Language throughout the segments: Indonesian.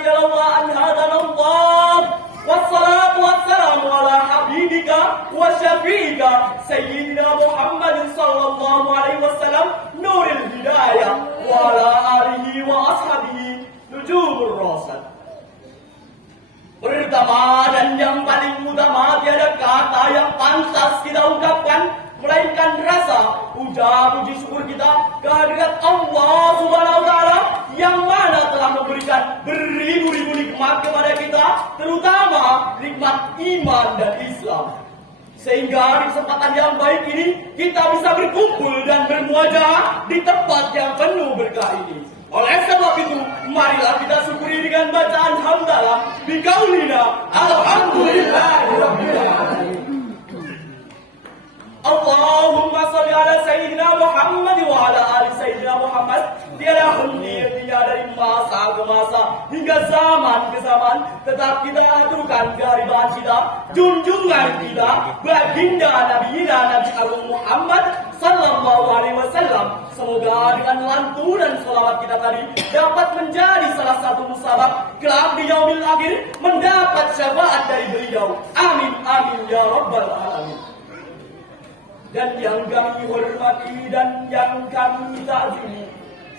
radhiyallahu anha dan Allah. Wassalatu wassalamu ala habibika wa syafiika sayyidina Muhammad sallallahu alaihi wasallam nuril hidayah wa ala alihi wa ashabihi nujumur rasad. Pertama dan yang paling utama, tiada kata yang pantas kita ungkapkan melainkan rasa puja puji syukur kita kehadirat Allah Subhanahu wa taala yang mana telah memberikan beribu-ribu nikmat kepada kita, terutama nikmat iman dan Islam. Sehingga di kesempatan yang baik ini kita bisa berkumpul dan bermuajah di tempat yang penuh berkah ini. Oleh sebab itu, marilah kita syukuri dengan bacaan hamdalah biqaulina alhamdulillahirabbil alamin. Allahumma shalli ala sayyidina Muhammad wa ala ali sayyidina Muhammad. Tiada henti dari masa ke masa hingga zaman ke zaman, tetap kita aturkan kearifan kita, junjungan kita, baginda Nabi Agung Muhammad sallallahu alaihi wasallam. Semoga dengan lantunan salawat kita tadi dapat menjadi salah satu musabab kelak di yaumil akhir mendapat syafaat dari beliau. Amin amin ya rabbal alamin. Dan yang kami hormati dan yang kami takzimi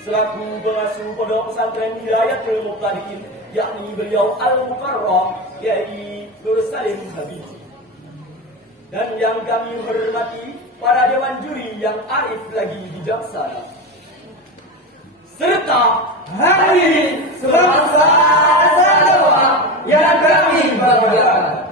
selaku pengasuh pondok pesantren Hidayatul Muqtadin, yakni beliau Al-Mukarram yaitu Nur Salim Habib. Dan yang kami hormati para dewan juri yang arif lagi bijaksana, serta hadirin semasa doa yang kami banggakan.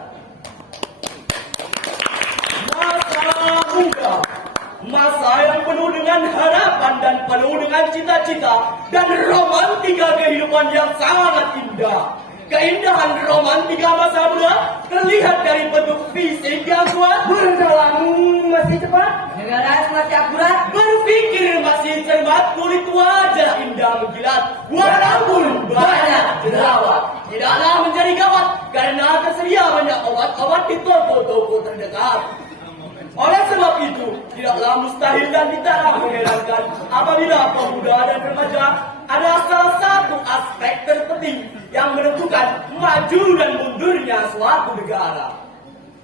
Masa yang penuh dengan harapan dan penuh dengan cita-cita dan romantika kehidupan yang sangat indah. Keindahan romantika masa muda terlihat dari bentuk fisik yang kuat, berjalan masih cepat, kendaraan masih akurat, berpikir masih cermat, kulit wajah indah mengkilat, walaupun banyak jerawat tidaklah menjadi gawat karena tersedia banyak obat-obat di toko-toko terdekat. Oleh sebab itu, tidaklah mustahil dan tidaklah mengherankan apabila pemuda dan remaja adalah salah satu aspek terpenting yang menentukan maju dan mundurnya suatu negara.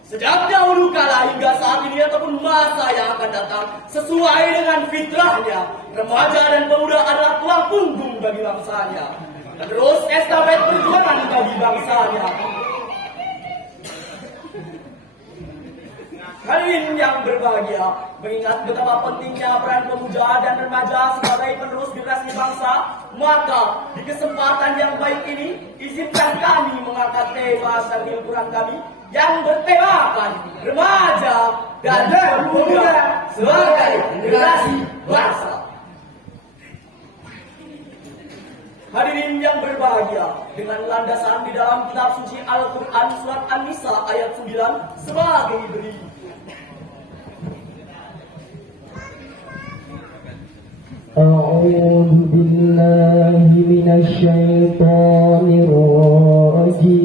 Sejak dahulu kala hingga saat ini ataupun masa yang akan datang, sesuai dengan fitrahnya, remaja dan pemuda adalah tulang punggung bagi bangsanya, terus estafet perjuangan bagi bangsanya. Hadirin yang berbahagia, mengingat betapa pentingnya peran pemuda dan remaja sebagai penerus generasi bangsa, maka di kesempatan yang baik ini, izinkan kami mengangkat tema syarhil Quran kami yang bertemakan remaja dan pemuda sebagai generasi bangsa. Hadirin yang berbahagia, dengan landasan di dalam kitab suci Al-Quran surat An-Nisa ayat 9 sebagai berikut. أعوذ بالله من الشيطان الرجيم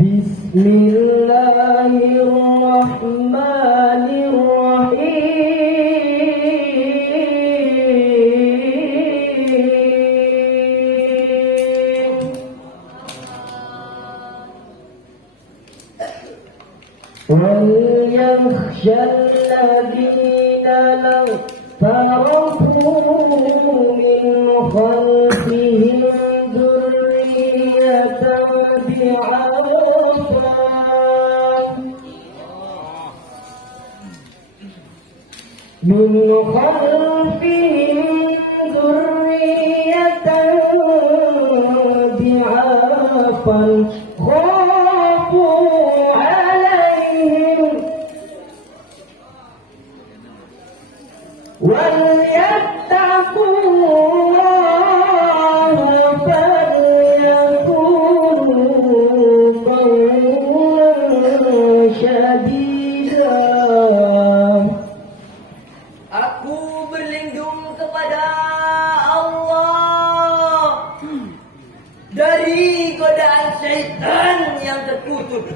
بسم الله الرحمن الرحيم وليخشى الذين لو تركوا من خلفهم ذرية ضعافا خافوا عليهم وليتقوا الله فليقولوا قولا سديدا. Aku berlindung kepada Allah dari godaan syaitan yang terkutuk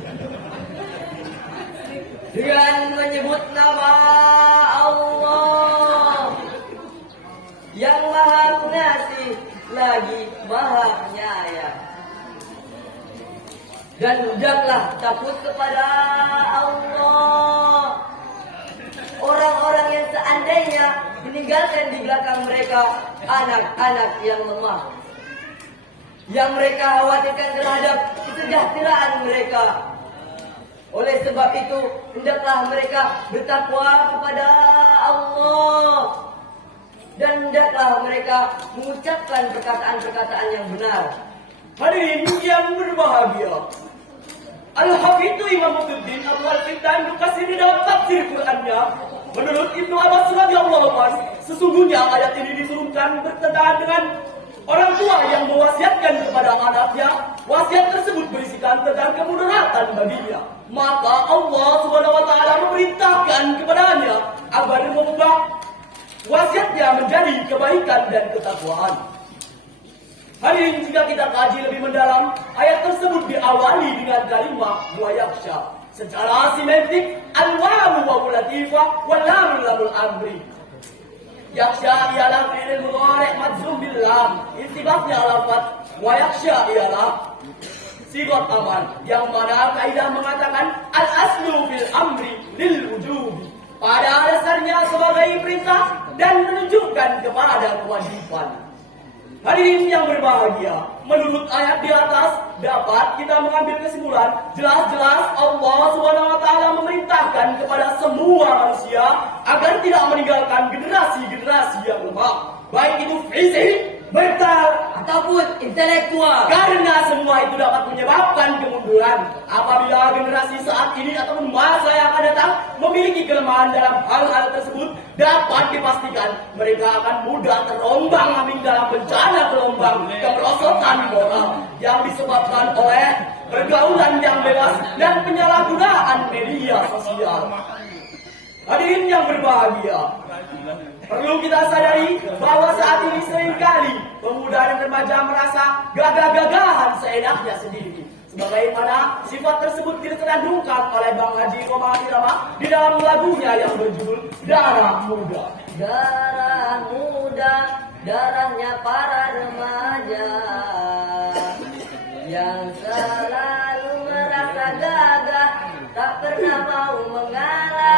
dengan menyebut nama Allah. lagi Maha Penyayang. Dan hendaklah takut kepada Allah. Orang-orang yang seandainya meninggalkan di belakang mereka anak-anak yang lemah, yang mereka khawatirkan terhadap kesejahteraan mereka. Oleh sebab itu, hendaklah mereka bertakwa kepada Allah. Dan hendaklah mereka mengucapkan perkataan-perkataan yang benar. Hadirin yang berbahagia, Al-Hafidhu Imam Muqtaddin Abu Al-Fittan Nukasiri dalam tafsir Qur'annya, menurut Ibnu Abbas radhiyallahu anhu, sesungguhnya ayat ini diturunkan bertentangan dengan orang tua yang mewasiatkan kepada anaknya. Wasiat tersebut berisikan tentang kemudaratan baginya. Maka Allah Subhanahu wa taala memerintahkan kepadanya agar mengubah wasiatnya menjadi kebaikan dan ketakwaan. Hadirin, jika kita kaji lebih mendalam, ayat tersebut diawali dengan kalimat wa yakhsha. Secara simetrik, al-wawu wawul latifah wal lamul lamul amri. Yakhsha ialah fi'il mudhari' majzum bil lam. Intibahnya lafaz wa yakhsha ialah sigat aman, yang mana kaidah mengatakan al-aslu fil amri lil wujubi. Pada dasarnya sebagai perintah dan menunjukkan kepada kewajiban. Hadirin yang berbahagia, menurut ayat di atas dapat kita mengambil kesimpulan jelas-jelas Allah Subhanahu wa taala memerintahkan kepada semua manusia agar tidak meninggalkan generasi-generasi yang lemah, baik itu fisik, mental Ataupun intelektual. karena semua itu dapat menyebabkan kemunduran. Apabila generasi saat ini ataupun masa yang akan datang memiliki kelemahan dalam hal-hal tersebut, dapat dipastikan mereka akan mudah terombang-ambing dalam bencana gelombang kemerosotan moral yang disebabkan oleh pergaulan yang bebas dan penyalahgunaan media sosial. Hadirin yang berbahagia, perlu kita sadari bahwa saat ini seringkali pemuda dan remaja merasa gagah-gagahan seenaknya sendiri. Sebagaimana sifat tersebut terkandungkan oleh Bang Haji Komang Irama di dalam lagunya yang berjudul Darah Muda. Darah muda, darahnya para remaja yang selalu merasa gagah, tak pernah mau mengalah.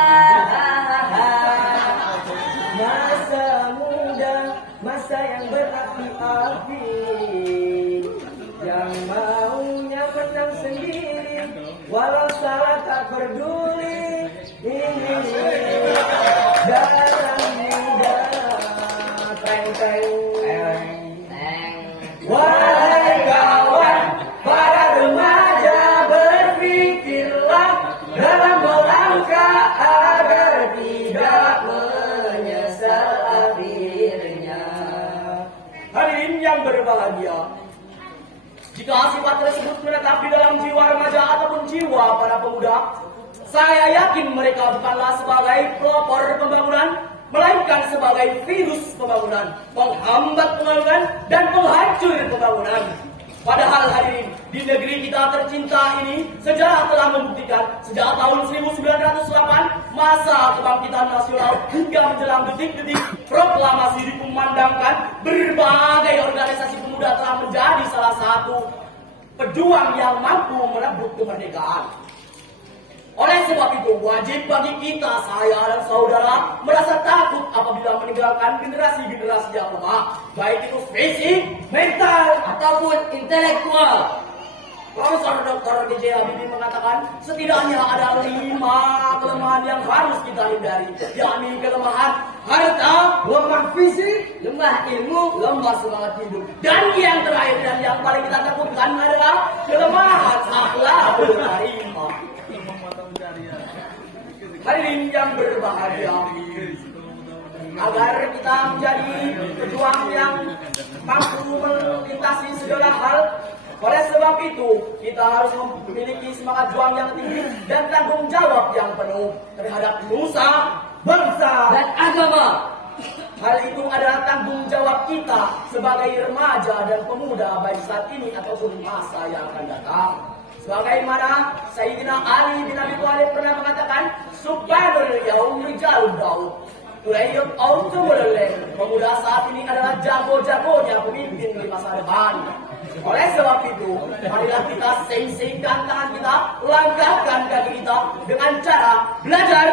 Masa muda, masa yang berapi-api, yang maunya menang sendiri, walau salah tak peduli. Darah muda, teng-teng. Wahai kawan, para remaja, berpikirlah dalam melangkah agar tidak menyesal akhirnya. Hadirin yang berbahagia, jika sifat tersebut menetap di dalam jiwa remaja ataupun jiwa para pemuda, saya yakin mereka bukanlah sebagai pelopor pembangunan, melainkan sebagai virus pembangunan, penghambat pembangunan dan penghancur pembangunan. Padahal hadirin, di negeri kita tercinta ini, sejarah telah membuktikan sejak tahun 1908 masa kebangkitan nasional hingga menjelang detik-detik proklamasi dikumandangkan, berbagai organisasi pemuda telah menjadi salah satu pejuang yang mampu merebut kemerdekaan. Oleh sebab itu, wajib bagi kita, saya dan saudara, merasa takut apabila meninggalkan generasi-generasi yang lemah, baik itu fisik, mental, Ataupun intelektual. Profesor Dr. B.J. Habibie mengatakan setidaknya ada 5 kelemahan yang harus kita hindari, yakni kelemahan harta, lemah fisik, Lemah ilmu. lemah semangat hidup, dan yang terakhir dan yang paling kita takutkan adalah kelemahan akhlak berkarimah. Hadirin yang berbahagia, agar kita menjadi pejuang yang mampu melintasi segala hal, oleh sebab itu kita harus memiliki semangat juang yang tinggi dan tanggung jawab yang penuh terhadap nusa, bangsa, Dan agama. Hal itu adalah tanggung jawab kita sebagai remaja dan pemuda baik saat ini ataupun masa yang akan datang. Sebagaimana Sayyidina Ali bin Abi Thalib pernah mengatakan, Subhanul yaum rijalud Daud. Turayot auto meleleh. Pemuda saat ini adalah jago-jagonya pemimpin di masa depan. Oleh sebab itu, marilah kita sing-singkan tangan kita, langkahkan kaki kita dengan cara belajar.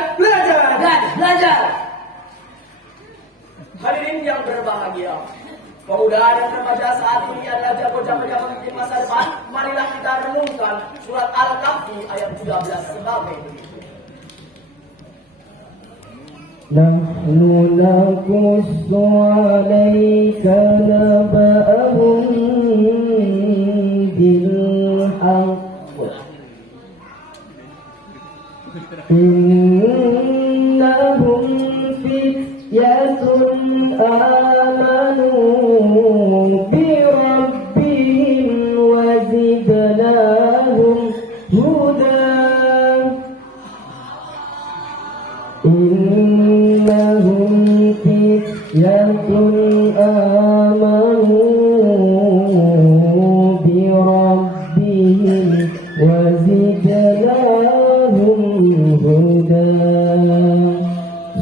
Belajar. Hadirin yang berbahagia, pemuda dan remaja saat ini adalah jago-jagonya pemimpin masa depan. Marilah kita renungkan surat Al-Kahfi ayat 13 sebagai berikut. نحن نقص عليك نبأهم بالحق إنهم فتية آمنوا بربهم وزدناهم هدى إنهم فتية آمنوا بربهم وزدناهم هدى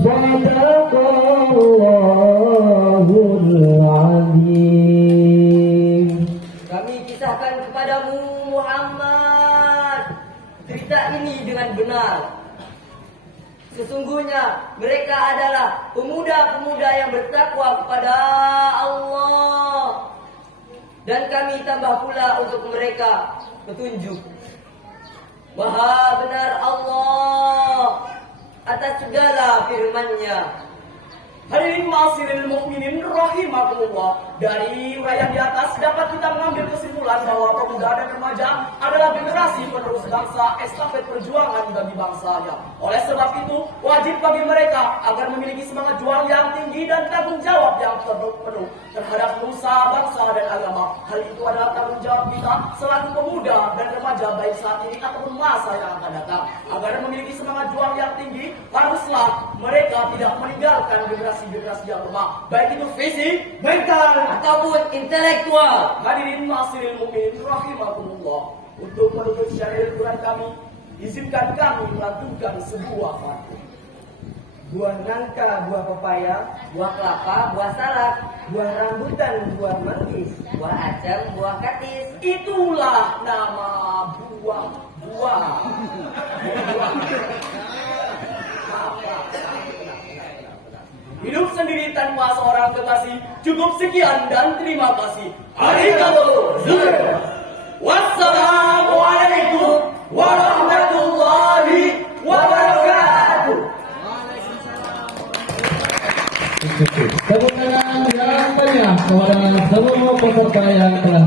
صدق الله العظيم. Kami kisahkan kepadamu Muhammad cerita ini dengan benar. Sesungguhnya mereka adalah pemuda-pemuda yang bertakwa kepada Allah. Dan kami tambah pula untuk mereka petunjuk. Maha benar Allah atas segala firman-Nya. Hadirin ma'asyiral mukminin rahimakumullah. Dari uraian di atas dapat kita mengambil kesimpulan bahwa pemuda dan remaja adalah generasi penerus bangsa, estafet perjuangan bagi bangsanya. Oleh sebab itu, wajib bagi mereka agar memiliki semangat juang yang tinggi dan tanggung jawab yang penuh terhadap nusa, bangsa, dan agama. Hal itu adalah tanggung jawab kita selaku pemuda dan remaja baik saat ini ataupun masa yang akan datang. Agar memiliki semangat juang yang tinggi, haruslah mereka tidak meninggalkan generasi yang lemah, baik itu fisik, mental, Ataupun intelektual. Hadirin ma'asyiral mukminin rahimakumullah. Untuk menutup syariat Quran kami, izinkan kami melantunkan sebuah fatwa. Buah nangka, buah pepaya, Buah kelapa, buah salak, buah rambutan, buah manggis. buah asam, buah katis. Itulah nama buah-buah. Hidup sendiri tanpa seorang kekasih. Cukup sekian dan terima kasih. Arigatou gozaimasu. Wassalamualaikum warahmatullahi wabarakatuh. Tepuk tangan yang meriah kepada semua peserta yang telah